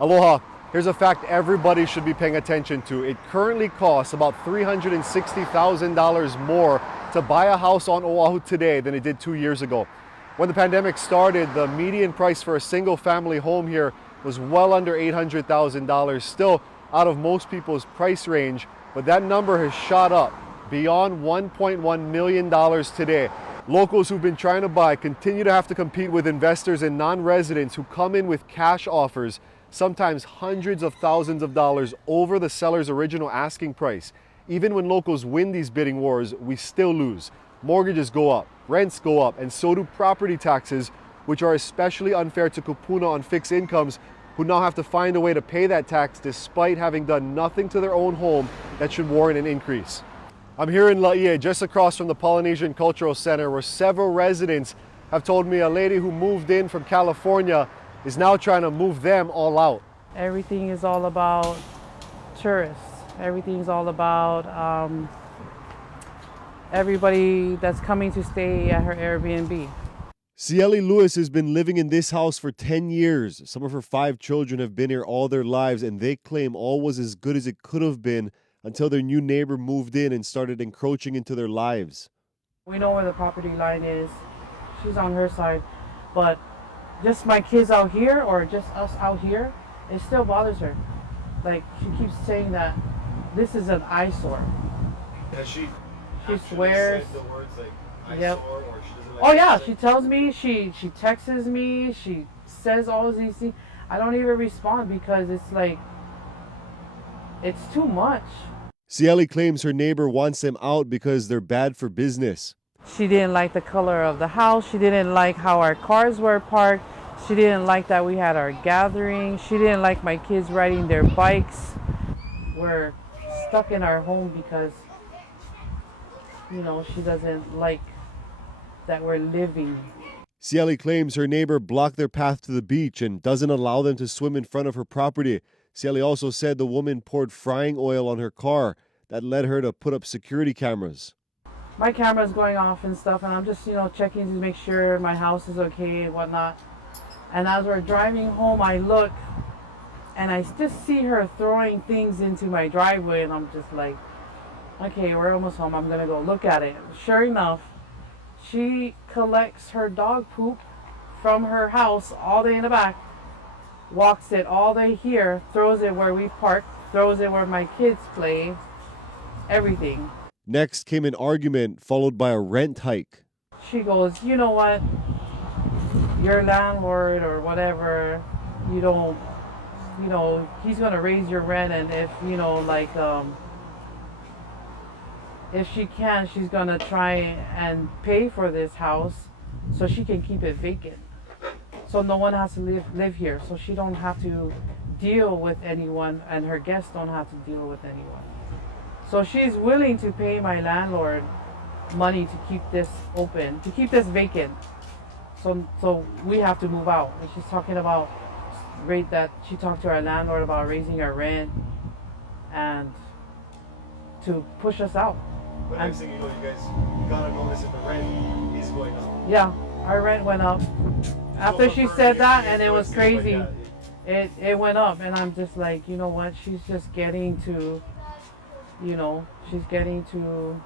Aloha. Here's a fact everybody should be paying attention to. It currently costs about $360,000 more to buy a house on Oahu today than it did 2 years ago. When the pandemic started, the median price for a single family home here was well under $800,000, still out of most people's price range, but that number has shot up beyond $1.1 million today. Locals who've been trying to buy continue to have to compete with investors and non-residents who come in with cash offers, sometimes hundreds of thousands of dollars over the seller's original asking price. Even when locals win these bidding wars, we still lose. Mortgages go up, rents go up, and so do property taxes, which are especially unfair to kupuna on fixed incomes who now have to find a way to pay that tax despite having done nothing to their own home that should warrant an increase. I'm here in Laie, just across from the Polynesian Cultural Center, where several residents have told me a lady who moved in from California is now trying to move them all out. Everything is all about tourists. Everything's all about everybody that's coming to stay at her Airbnb. Sieli Lewis has been living in this house for 10 years. Some of her 5 children have been here all their lives, and they claim all was as good as it could have been until their new neighbor moved in and started encroaching into their lives. We know where the property line is. She's on her side, but just my kids out here or just us out here, it still bothers her. Like, she keeps saying that this is an eyesore. Has she swears said the words like eyesore, yep. or she doesn't like oh yeah, she tells me, she texts me, she says all these things. I don't even respond because it's like, it's too much. Sieli claims her neighbor wants them out because they're bad for business. She didn't like the color of the house. She didn't like how our cars were parked. She didn't like that we had our gathering. She didn't like my kids riding their bikes. We're stuck in our home because, you know, she doesn't like that we're living. Sieli claims her neighbor blocked their path to the beach and doesn't allow them to swim in front of her property. Sieli also said the woman poured frying oil on her car. That led her to put up security cameras. My camera's going off and stuff, and I'm just, you know, checking to make sure my house is okay and whatnot. And as we're driving home, I look, and I just see her throwing things into my driveway, and I'm just like, okay, we're almost home. I'm going to go look at it. Sure enough, she collects her dog poop from her house all the way in the back, walks it all the way here, throws it where we park, throws it where my kids play, everything. Next came an argument followed by a rent hike. She goes, you know what, your landlord or whatever, you don't, you know, he's going to raise your rent, and if, you know, like, if she can, she's going to try and pay for this house so she can keep it vacant. So no one has to live here, so she don't have to deal with anyone, and her guests don't have to deal with anyone. So she's willing to pay my landlord money to keep this open, to keep this vacant. So we have to move out. And she's talking about she talked to our landlord about raising our rent and to push us out. But next thing you know, you guys gotta notice that the rent is going up. Yeah, our rent went up. After she said that, and it was crazy. It went up, and I'm just like, you know what? She's just getting to, you know, she's getting to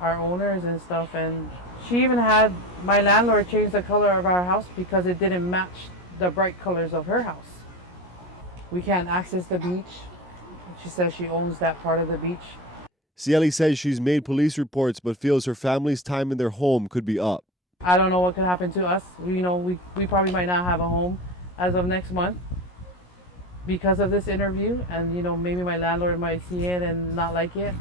our owners and stuff. And she even had my landlord change the color of our house because it didn't match the bright colors of her house. We can't access the beach. She says she owns that part of the beach. Sieli says she's made police reports but feels her family's time in their home could be up. I don't know what could happen to us. You know, we probably might not have a home as of next month because of this interview, and, you know, maybe my landlord might see it and not like it.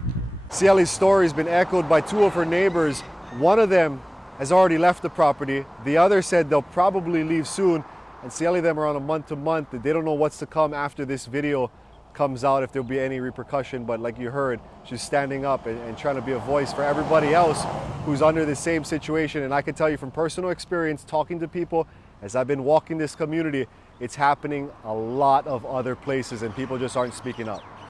Sieli's story has been echoed by 2 of her neighbors. One of them has already left the property. The other said they'll probably leave soon, and Sieli and them are on a month-to-month. They don't know what's to come after this video comes out, if there'll be any repercussion, but like you heard, she's standing up and trying to be a voice for everybody else who's under the same situation. And I can tell you from personal experience, talking to people as I've been walking this community, it's happening a lot of other places and people just aren't speaking up.